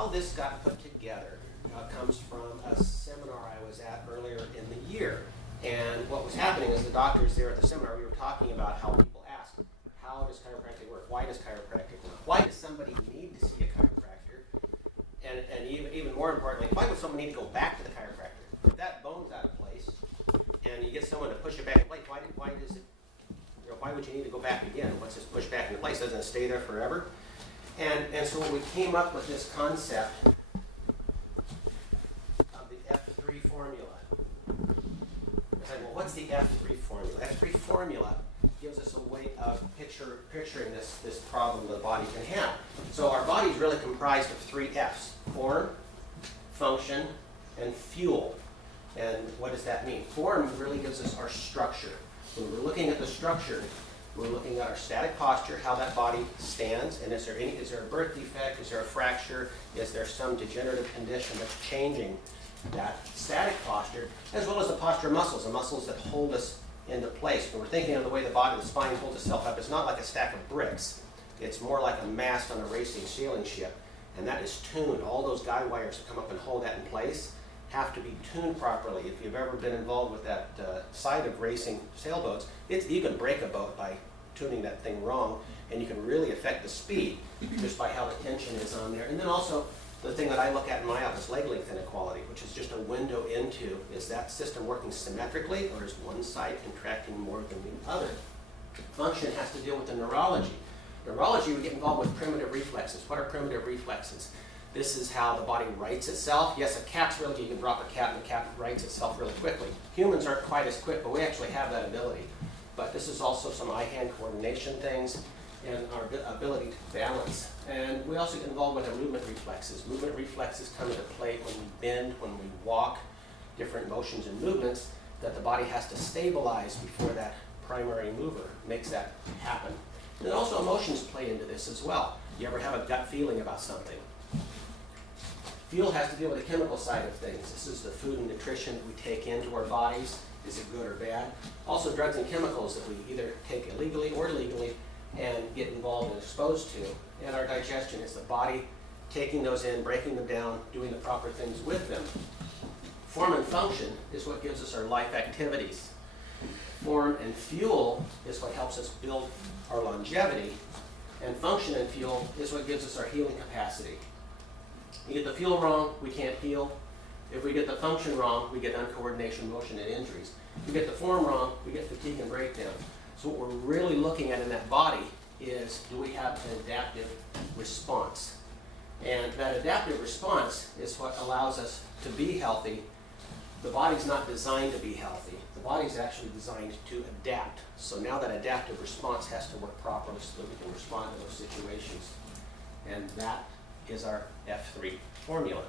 how this got put together comes from a seminar I was at earlier in the year. And what was happening is the doctors there at the seminar, we were talking about how people ask, how does chiropractic work? Why does chiropractic work? Why does somebody need to see a chiropractor? And even more importantly, why would someone need to go back to the chiropractor? If that bone's out of place and you get someone to push it back in place, why does it, why would you need to go back again? Once it's pushed back into place, doesn't it stay there forever? And so we came up with this concept of the F3 formula. I said, well, what's the F3 formula? F3 formula gives us a way of picturing this problem the body can have. So our body is really comprised of 3 F's: form, function, and fuel. And what does that mean? Form really gives us our structure. When we're looking at the structure, we're looking at our static posture, how that body stands, and is there a birth defect, is there a fracture, is there some degenerative condition that's changing that static posture, as well as the posture muscles, the muscles that hold us into place. When we're thinking of the way the spine holds itself up, it's not like a stack of bricks. It's more like a mast on a racing sailing ship, and that is tuned. All those guide wires that come up and hold that in place have to be tuned properly. If you've ever been involved with that side of racing sailboats, you can break a boat by tuning that thing wrong, and you can really affect the speed just by how the tension is on there. And then also, the thing that I look at in my office, leg length inequality, which is just a window into, is that system working symmetrically, or is one side contracting more than the other? Function has to deal with the neurology. Neurology, we get involved with primitive reflexes. What are primitive reflexes? This is how the body rights itself. Yes, a cat's really, you can drop a cat and the cat rights itself really quickly. Humans aren't quite as quick, but we actually have that ability. But this is also some eye-hand coordination things and our ability to balance. And we also get involved with our movement reflexes. Movement reflexes come into play when we bend, when we walk, different motions and movements that the body has to stabilize before that primary mover makes that happen. And also emotions play into this as well. You ever have a gut feeling about something? Fuel has to deal with the chemical side of things. This is the food and nutrition that we take into our bodies. Is it good or bad? Also drugs and chemicals that we either take illegally or legally and get involved and exposed to. And our digestion is the body taking those in, breaking them down, doing the proper things with them. Form and function is what gives us our life activities. Form and fuel is what helps us build our longevity. And function and fuel is what gives us our healing capacity. You get the fuel wrong, we can't heal. If we get the function wrong, we get uncoordination, motion, and injuries. If we get the form wrong, we get fatigue and breakdown. So what we're really looking at in that body is, do we have an adaptive response? And that adaptive response is what allows us to be healthy. The body's not designed to be healthy. The body's actually designed to adapt. So now that adaptive response has to work properly so that we can respond to those situations. And that is our F3 formula.